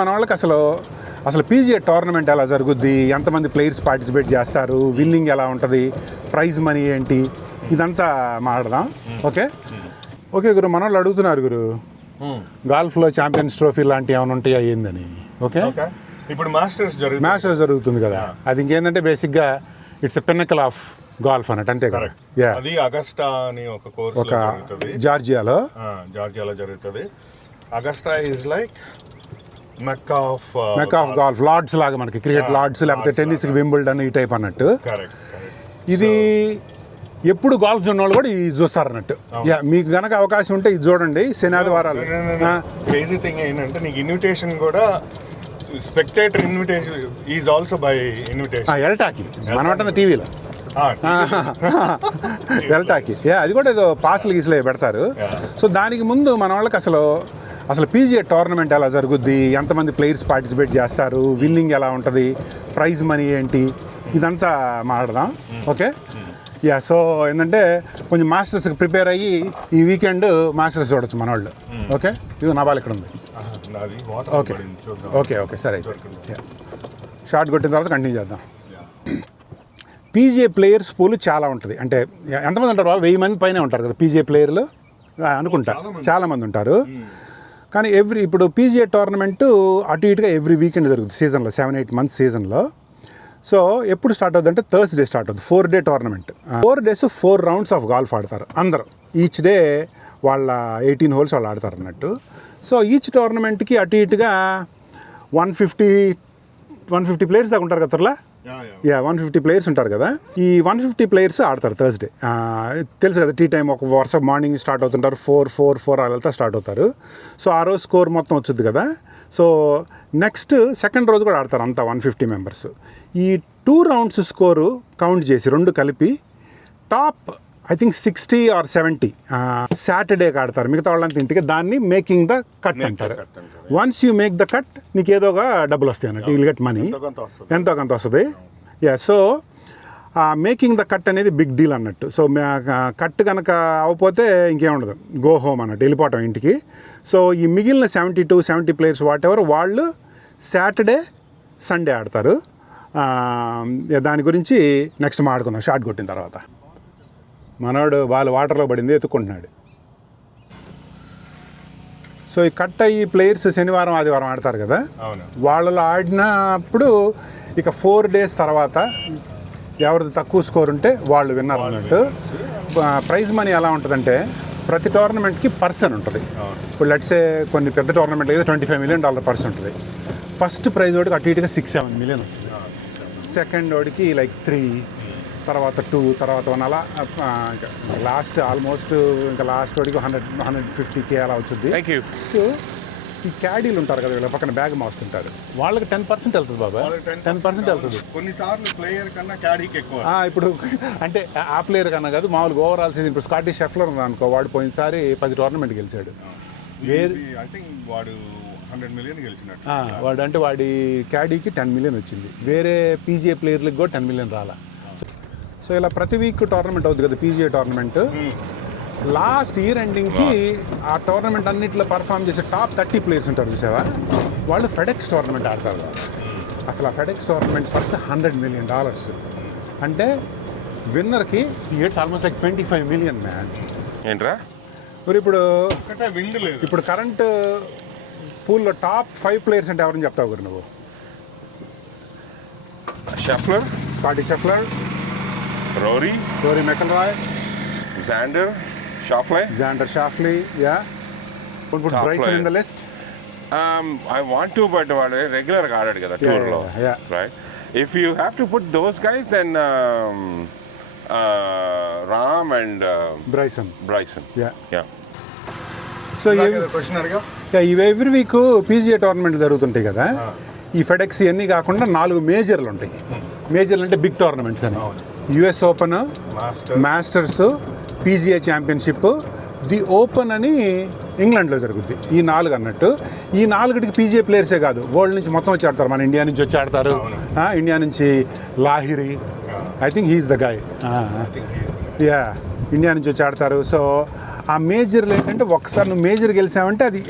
మన వాళ్ళకి అసలు పీజీఏ టోర్నమెంట్ ఎలా జరుగుద్ది, ఎంతమంది ప్లేయర్స్ పార్టిసిపేట్ చేస్తారు, విన్నింగ్ ఎలా ఉంటుంది, ప్రైజ్ మనీ ఏంటి, ఇదంతా మాట్లాడదాం. ఓకే గురు, మన వాళ్ళు అడుగుతున్నారు గురు, గాల్ఫ్లో ఛాంపియన్స్ ట్రోఫీ లాంటివి ఏమైనా ఉంటాయా ఏందని. ఓకే, ఇప్పుడు మాస్టర్స్ జరుగుతుంది కదా, అది ఇంకేంటంటే బేసిక్గా ఇట్స్ ఎ పిన్నకల్ ఆఫ్ గాల్ఫ్ అన్నట్టు, అంతే కదా. అది అగస్టా అని ఒక కోర్స్ జార్జియాలో జరుగుతుంది. Augusta is like Mecca of golf, Lord's లాగా మనకి క్రికెట్ లార్డ్స్, లేకపోతే టెన్నిస్కి వింబుల్డన్ ఈ టైప్ అన్నట్టు. ఇది ఎప్పుడు గాల్ఫ్ చూడని వాళ్ళు కూడా ఇది చూస్తారు అన్నట్టు. మీకు గనక అవకాశం ఉంటే ఇది చూడండి, శని ఆదివారాలు. క్రేజీ థింగ్ ఏంటంటే నీకు ఇన్విటేషన్ కూడా spectator invitation is also by invitation. ఎల్టాకి మనం అంటే టీవీలో ఎల్టాకి అది కూడా ఏదో పాసులు గీసులు పెడతారు. సో దానికి ముందు మన వాళ్ళకి అసలు పీజీఏ టోర్నమెంట్ ఎలా జరుగుద్ది, ఎంతమంది ప్లేయర్స్ పార్టిసిపేట్ చేస్తారు, విన్నింగ్ ఎలా ఉంటుంది, ప్రైజ్ మనీ ఏంటి, ఇదంతా మాట్లాడదాం. ఓకే, సో ఏంటంటే కొంచెం మాస్టర్స్కి ప్రిపేర్ అయ్యి ఈ వీకెండ్ మాస్టర్స్ చూడొచ్చు మన వాళ్ళు. ఓకే, ఇది నా బాల్ ఇక్కడ ఉంది. ఓకే సరే, షార్ట్ కొట్టిన తర్వాత కంటిన్యూ చేద్దాం. పీజీఏ ప్లేయర్స్ పూల్ చాలా ఉంటుంది. అంటే ఎంతమంది ఉంటారు బాబు? 1000 మంది పైనే ఉంటారు కదా పీజీఏ ప్లేయర్లు అనుకుంటా, చాలామంది ఉంటారు. కానీ ఇప్పుడు పీజీఏ టోర్నమెంటు అటు ఇటుగా ఎవ్రీ వీకెండ్ జరుగుతుంది సీజన్లో, 7-8 మంత్స్ సీజన్లో. సో ఎప్పుడు స్టార్ట్ అవుతుంది అంటే థర్స్డే స్టార్ట్ అవుతుంది. 4 day tournament, 4 days 4 rounds of golf ఆడతారు అందరూ. ఈచ్ డే వాళ్ళ 18 holes వాళ్ళు ఆడతారు అన్నట్టు. సో ఈచ్ టోర్నమెంట్కి అటు ఇటుగా 150 ప్లేయర్స్ దాకా ఉంటారు కదా త్వరలా. 150 ప్లేయర్స్ ఉంటారు కదా. ఈ 150 ప్లేయర్స్ ఆడతారు థర్స్డే. తెలుసు కదా, టీ టైం ఒక వరుస మార్నింగ్ స్టార్ట్ అవుతుంటారు, 4 అలా స్టార్ట్ అవుతారు. సో ఆ రోజు స్కోర్ మొత్తం వచ్చింది కదా. సో నెక్స్ట్ సెకండ్ రోజు కూడా ఆడతారు అంతా 150 మెంబర్స్. ఈ 2 rounds స్కోరు కౌంట్ చేసి 2 కలిపి టాప్ ఐ థింక్ 60 or 70 సాటర్డేకి ఆడతారు. మిగతా వాళ్ళంతా ఇంటికి. దాన్ని మేకింగ్ ద కట్ అంటారు. Once you make the cut నీకు ఏదోగా డబ్బులు వస్తాయి అన్నట్టు, విల్ గెట్ మనీ, ఎంతో కొంత వస్తుంది. సో మేకింగ్ ద కట్ అనేది బిగ్ డీల్ అన్నట్టు. సో కట్ కనుక అవ్వకపోతే ఇంకేముండదు, గో హోమ్ అన్నట్టు, వెళ్ళిపోవటం ఇంటికి. సో ఈ మిగిలిన 70 ప్లేయర్స్ వాట్ ఎవర్ వాళ్ళు సాటర్డే సండే ఆడతారు. దాని గురించి నెక్స్ట్ మాట్లాడుకుందాం షార్ట్ కొట్టిన తర్వాత. మనోడు బాల్ వాటర్లో పడింది, ఎత్తుకుంటున్నాడు. సో ఈ కట్ అయ్యి ప్లేయర్స్ శనివారం ఆదివారం ఆడతారు కదా, వాళ్ళలో ఆడినప్పుడు ఇక 4 days తర్వాత ఎవరిది తక్కువ స్కోర్ ఉంటే వాళ్ళు విన్నర్ అన్నట్టు. ప్రైజ్ మనీ ఎలా ఉంటుందంటే ప్రతి టోర్నమెంట్కి పర్సన్ ఉంటుంది. ఇప్పుడు లెట్సే కొన్ని పెద్ద టోర్నమెంట్ అయితే $25 million పర్సన్ ఉంటుంది. ఫస్ట్ ప్రైజ్ వాడికి అటు ఇటుగా 6-7 million వస్తుంది. సెకండ్ వాడికి like 3, తర్వాత 2, తర్వాత 1, అలా లాస్ట్ ఆల్మోస్ట్ ఇంకా లాస్ట్ వాడికి 150K అలా వచ్చింది. నెక్స్ట్ ఈ క్యాడీలు ఉంటారు కదా, వీళ్ళ పక్కన బ్యాగ్ మోస్తుంటారు, వాళ్ళకి 10% వెళ్తుంది బాబా. 10% వెళ్తుంది కొన్నిసార్లు ప్లేయర్ కన్నా క్యాడీకి ఎక్కువ. ఇప్పుడు అంటే ఆ ప్లేయర్ కన్నా కాదు, మామూలుగా ఓవరాల్ సీజన్. ఇప్పుడు స్కాటిష్ షెఫ్లర్ అనుకో, వాడు పోయినసారి 10 tournament గెలిచాడు. వాడు అంటే వాడి క్యాడీకి 10 million వచ్చింది. వేరే పీజీఏ ప్లేయర్లకు కూడా 10 million రాలా. సో ఇలా ప్రతి వీక్ టోర్నమెంట్ అవుతుంది కదా పీజీఏ టోర్నమెంట్. లాస్ట్ ఇయర్ ఎండింగ్కి ఆ టోర్నమెంట్ అన్నింటిలో పర్ఫామ్ చేసే టాప్ 30 ప్లేయర్స్ ఉంటారు చూసావా, వాళ్ళు ఫెడెక్స్ టోర్నమెంట్ ఆడతారు. అసలు ఆ ఫెడెక్స్ టోర్నమెంట్ పర్స్ $100 million. అంటే విన్నర్కి it's almost like 25 million man. ఏంట్రా మరి ఇప్పుడు కరెంట్ పూల్లో టాప్ 5 ప్లేయర్స్ అంటే ఎవరని చెప్తావు గురు నువ్వు? Scheffler, Scottie Scheffler, Rory McIlroy, Xander Schauffele, yeah. Would put Bryson in the list? I want to, but regular guarded kada tour lo, right? If you have to put those guys, then Ram and Bryson. Yeah. So every week PGA tournament జరుగుతుంటాయి కదా. ఈ FedEx ఇవన్నీ కాకుండా 4 మేజర్లు ఉంటాయి. మేజర్లు అంటే big tournaments అని. US open, masters, PGA championship, the open అని ఇంగ్లాండ్లో జరుగుద్ది. ఈ 4 అన్నట్టు. ఈ 4కి పీజీఏ ప్లేయర్సే కాదు, వరల్డ్ నుంచి మొత్తం వచ్చి ఆడతారు. మన ఇండియా నుంచి వచ్చి ఆడతారు. ఇండియా నుంచి Lahiri, I think he's the guy. India నుంచి వచ్చి ఆడతారు. సో ఆ మేజర్లు ఏంటంటే ఒకసారి నువ్వు మేజర్ గెలిచావంటే అది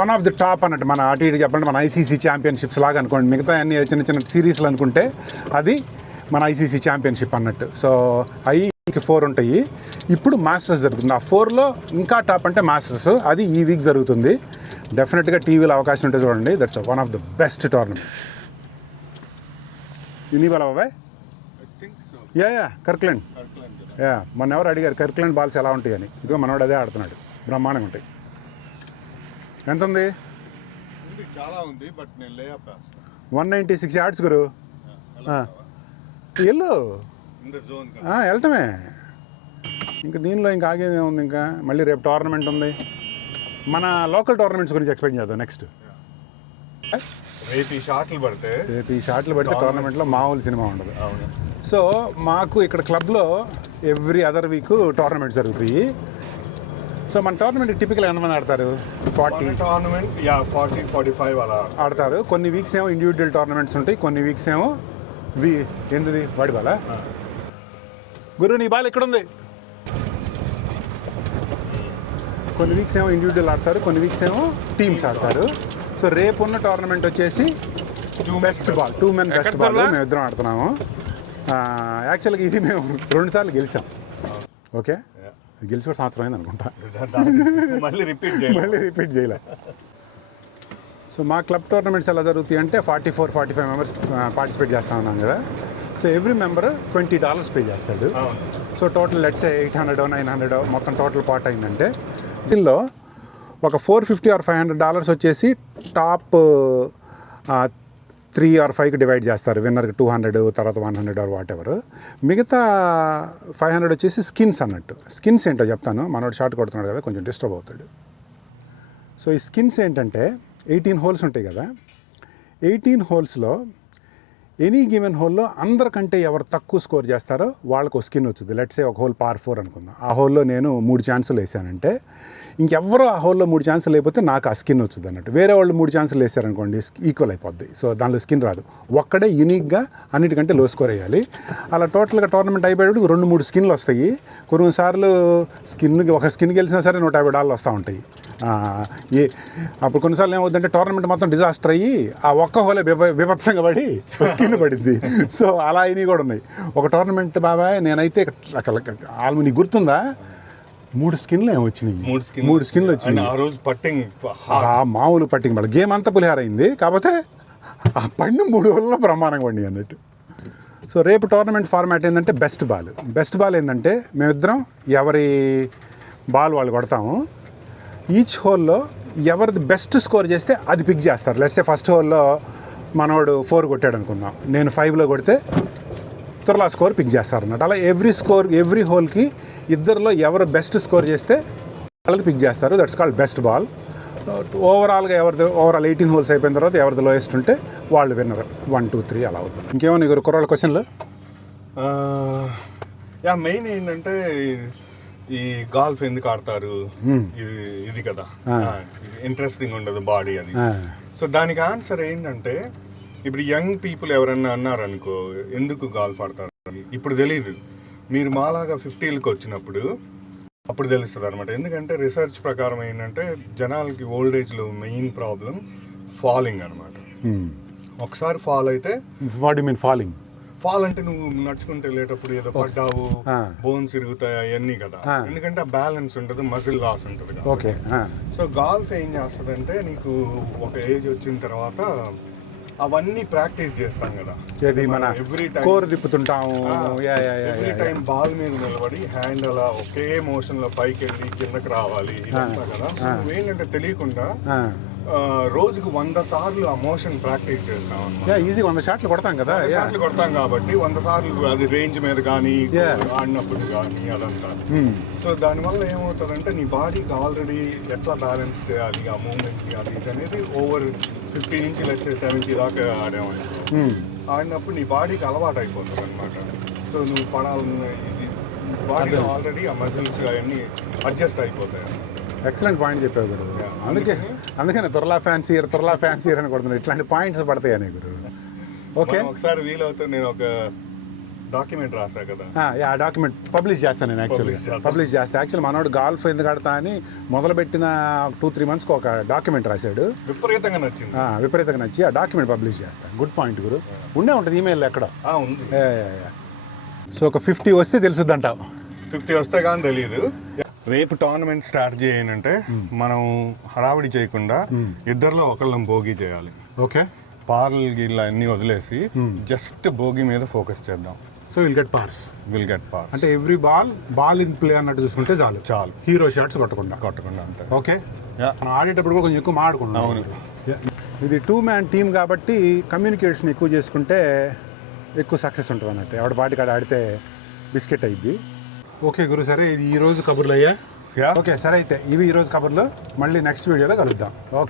వన్ ఆఫ్ ది టాప్ అన్నట్టు. మన అటు ఇటు చెప్పాలంటే మన ఐసీసీ ఛాంపియన్షిప్స్ లాగా అనుకోండి. మిగతా అన్ని చిన్న చిన్న సిరీస్లు అనుకుంటే అది మన ఐసీసీ ఛాంపియన్షిప్ అన్నట్టు. సో అవి 4 ఉంటాయి. ఇప్పుడు మాస్టర్స్ జరుగుతుంది. ఆ 4లో ఇంకా టాప్ అంటే మాస్టర్స్, అది ఈ వీక్ జరుగుతుంది. డెఫినెట్గా టీవీలో అవకాశం ఉంటే చూడండి. That's one of the best tournament. యూనిబాల్ బాబాయ్? యా కర్క్లాండ్. యా మొన్న ఎవరు అడిగారు కర్క్లాండ్ బాల్స్ ఎలా ఉంటాయి అని. ఇదిగో మనవాడు అదే ఆడుతున్నాడు. బ్రహ్మాండంగా ఉంటాయి. ఎంత ఉంది? చాలా ఉంది, బట్ నేను లే అప్ 196 యార్డ్స్ గురు. వెళ్ళు, వెళ్తామే. ఇంకా దీనిలో ఇంకా ఆగేది ఏముంది? ఇంకా మళ్ళీ రేపు టోర్నమెంట్ ఉంది. మన లోకల్ టోర్నమెంట్స్ గురించి ఎక్స్పెక్ట్ చేద్దాం నెక్స్ట్. రేపు ఈ షాట్లు పడితే టోర్నమెంట్లో మామూలు సినిమా ఉండదు. సో మాకు ఇక్కడ క్లబ్లో ఎవ్రీ అదర్ వీక్ టోర్నమెంట్స్ జరుగుతాయి. సో మన టోర్నమెంట్ టిపికల్ ఎంతమంది ఆడతారు? 40-45 అలా ఆడతారు. కొన్ని వీక్స్ ఏమో ఇండివిజువల్ టోర్నమెంట్స్ ఉంటాయి, కొన్ని వీక్స్ ఏమో ఏంటిది వాడి బాలా. గురు నీ బాల్ ఎక్కడుంది? కొన్ని వీక్స్ ఏమో ఇండివిజువల్ ఆడతారు, కొన్ని వీక్స్ ఏమో టీమ్స్ ఆడతారు. సో రేపు ఉన్న టోర్నమెంట్ వచ్చేసి best ball, 2 men best ball మేమిద్దరం ఆడుతున్నాము. యాక్చువల్గా ఇది మేము 2 సార్లు గెలిచాం. ఓకే, గెలిచి కూడా సంవత్సరం అయింది అనుకుంటా. మళ్ళీ రిపీట్ చేయలే. సో మా క్లబ్ టోర్నమెంట్స్ ఎలా జరుగుతాయి అంటే 44-45 మెంబర్స్ పార్టిసిపేట్ చేస్తూ ఉన్నాం కదా. సో ఎవ్రీ మెంబర్ $20 పే చేస్తాడు. సో టోటల్ లెట్స్ $800-900 మొత్తం టోటల్ పార్ట్ అయిందంటే దీనిలో ఒక $450 or $500 వచ్చేసి టాప్ 3 or 5కి డివైడ్ చేస్తారు. విన్నర్కి 200, తర్వాత 100 or వాట్ ఎవర్. మిగతా 500 వచ్చేసి స్కిన్స్ అన్నట్టు. స్కిన్స్ ఏంటో చెప్తాను. మనోడు షాట్ కొడుతున్నాడు కదా, కొంచెం డిస్టర్బ్ అవుతాడు. సో ఈ స్కిన్స్ ఏంటంటే 18 హోల్స్ ఉంటాయి కదా. 18 హోల్స్లో ఎనీ గివెన్ హోల్లో అందరికంటే ఎవరు తక్కువ స్కోర్ చేస్తారో వాళ్ళకు ఒక స్కిన్ వచ్చింది. లెట్సే ఒక హోల్ par 4 అనుకుందాం. ఆ హోల్లో నేను 3 ఛాన్సులు వేసానంటే ఇంకెవ్వరూ ఆ హోల్లో 3 ఛాన్సులు లేకపోతే నాకు ఆ స్కిన్ వచ్చింది అన్నట్టు. వేరే వాళ్ళు 3 ఛాన్సులు వేసారనుకోండి ఈక్వల్ అయిపోద్ది. సో దానిలో స్కిన్ రాదు. ఒక్కడే యూనిక్గా అన్నిటికంటే లో స్కోర్ వేయాలి. అలా టోటల్గా టోర్నమెంట్ అయిపోయేటప్పుడు 2-3 స్కిన్లు వస్తాయి. కొన్నిసార్లు ఒక స్కిన్ గెలిచినా సరే $150 వస్తూ ఉంటాయి. అప్పుడు కొన్నిసార్లు ఏమవుతుందంటే టోర్నమెంట్ మొత్తం డిజాస్టర్ అయ్యి ఆ ఒక్క హోలే బీభత్సంగా పడి స్కిన్ పడింది. సో అలా అయినవి కూడా ఉన్నాయి. ఒక టోర్నమెంట్ బాబాయ్ నేనైతే ఆల్మో నీకు గుర్తుందా, 3 స్కిన్లు ఏమి వచ్చినాయి. 3 స్కిన్లు వచ్చినాయి. ఆ రోజు పట్టింగ్ మామూలు పట్టింగ్ పడ గేమ్ అంతా పులిహార అయింది. కాకపోతే ఆ పడిన 3 రోజుల్లో బ్రహ్మాండంగా పడి అన్నట్టు. సో రేపు టోర్నమెంట్ ఫార్మాట్ ఏంటంటే బెస్ట్ బాల్ ఏంటంటే మేమిద్దరం ఎవరి బాల్ వాళ్ళు కొడతాము. ఈచ్ హోల్లో ఎవరిది బెస్ట్ స్కోర్ చేస్తే అది పిక్ చేస్తారు. లెట్సే ఫస్ట్ హోల్లో మనోడు 4 కొట్టాడు అనుకుందాం, నేను 5లో కొడితే త్వరలా స్కోర్ పిక్ చేస్తారు అన్నట్టు. అలా ఎవ్రీ హోల్కి ఇద్దరిలో ఎవరు బెస్ట్ స్కోర్ చేస్తే వాళ్ళకి పిక్ చేస్తారు. That's called best ball. ఓవరాల్గా ఓవరాల్ 18 హోల్స్ అయిపోయిన తర్వాత ఎవరిది లోయెస్ట్ ఉంటే వాళ్ళు విన్నర్. 1, 2, 3 అలా అవుతుంది. ఇంకేమో నీకు కుర్రాళ్ళ క్వశ్చన్లు? మెయిన్ ఏంటంటే ఈ గాల్ఫ్ ఎందుకు ఆడతారు, ఇది కదా ఇంట్రెస్టింగ్ ఉండదు బాడీ అది. సో దానికి ఆన్సర్ ఏంటంటే ఇప్పుడు యంగ్ పీపుల్ ఎవరన్నా అన్నారనుకో ఎందుకు గాల్ఫ్ ఆడతారు ఇప్పుడు తెలీదు. మీరు మాలాగా 50లకు వచ్చినప్పుడు అప్పుడు తెలుస్తుంది అనమాట. ఎందుకంటే రీసెర్చ్ ప్రకారం ఏంటంటే జనాలకి ఓల్డ్ ఏజ్లో మెయిన్ ప్రాబ్లం ఫాలింగ్ అనమాట. ఒకసారి ఫాల్ అయితే what you mean falling? Fall అంటే నువ్వు నడుచుకుంటూ వెళ్ళేటప్పుడు ఏదో పడ్డావు, బోన్స్ ఇరుగుతాయి అవన్నీ కదా. ఎందుకంటే ఆ బ్యాలెన్స్ ఉంటుంది, మజిల్ లాస్ ఉంటుంది కదా. సో గాల్ఫ్ ఏం చేస్తుంది అంటే నీకు ఒక ఏజ్ వచ్చిన తర్వాత అవన్నీ ప్రాక్టీస్ చేస్తాం కదా. ఎవ్రీ టైం బాల్ మీద నిలబడి హ్యాండ్ అలా ఒకే మోషన్ లో పైకి వెళ్ళి కిందకి రావాలి ఇదంతా కదా. సో నువ్వేంటంటే తెలియకుండా రోజుకు 100 సార్లు ఆ మోషన్ ప్రాక్టీస్ చేస్తాం అన్నమాట. ఈజీ 100 షాట్లు కొడతాం కదా. కొడతాం కాబట్టి 100 సార్లు అది రేంజ్ మీద కానీ ఆడినప్పుడు కానీ అదంతా. సో దానివల్ల ఏమవుతుందంటే నీ బాడీకి ఆల్రెడీ ఎట్లా బ్యాలెన్స్ చేయాలి ఆ మూమెంట్కి అది అనేది ఓవర్ 50 నుంచి 70 దాకా ఆడేవాడి. ఆడినప్పుడు నీ బాడీకి అలవాటు అయిపోతుంది అనమాట. సో నువ్వు పడాలని బాడీ ఆల్రెడీ ఆ మజిల్స్ అవన్నీ అడ్జస్ట్ అయిపోతాయి. ఎక్సలెంట్ పాయింట్ చెప్పావు గురు. అందుకనే త్వరలా ఫ్యాన్సీయర్ అని కొడుతున్నాడు. ఇట్లాంటి పాయింట్స్ పడతాయి అని గురు. ఓకే, ఒకసారి వీలవుతే నేను ఒక డాక్యుమెంట్ రాసా కదా. ఆ డాక్యుమెంట్ పబ్లిష్ చేస్తాను నేను యాక్చువల్గా. పబ్లిష్ చేస్తాను. యాక్చువల్ మనోడు గాల్ఫ్ ఎందుకు ఆడతా అని మొదలుపెట్టిన 2-3 మంత్స్కి ఒక డాక్యుమెంట్ రాశాడు. విపరీతంగా నచ్చింది. విపరీతంగా నచ్చి ఆ డాక్యుమెంట్ పబ్లిష్ చేస్తాను. గుడ్ పాయింట్ గురు. ఉండే ఉంటుంది ఈమెయిల్ ఎక్కడ. ఉంది. సో ఒక 50 వస్తే తెలుసుద్ది అంటావు. 50 వస్తే కానీ తెలియదు. రేపు టోర్నమెంట్ స్టార్ట్ చేయాలంటే మనం హడావిడి చేయకుండా ఇద్దరిలో ఒకళ్ళని భోగి చేయాలి. ఓకే. పార్లు గిల్లా అన్నీ వదిలేసి జస్ట్ భోగి మీద ఫోకస్ చేద్దాం. So will get pars. అంటే ఎవ్రీ బాల్ ఇన్ ప్లే అన్నట్టు చూసుకుంటే చాలు. హీరో షాట్స్ కొట్టకుండా అంతే. ఓకే. మనం ఆడేటప్పుడు కూడా కొంచెం ఎక్కువ మాట్లాడుకున్నాం. అవును. ఇది 2-man టీమ్ కాబట్టి కమ్యూనికేషన్ ఎక్కువ చేసుకుంటే ఎక్కువ సక్సెస్ ఉంటుంది అన్నట్టు. ఎవరి పాటికి ఆడ ఆడితే బిస్కెట్ అయ్యిద్ది. ఓకే గురు, సరే ఇది ఈరోజు కబుర్లు అయ్యా. ఓకే సరే, అయితే ఇవి ఈరోజు కబుర్లు. మళ్ళీ నెక్స్ట్ వీడియోలో కలుద్దాం. ఓకే.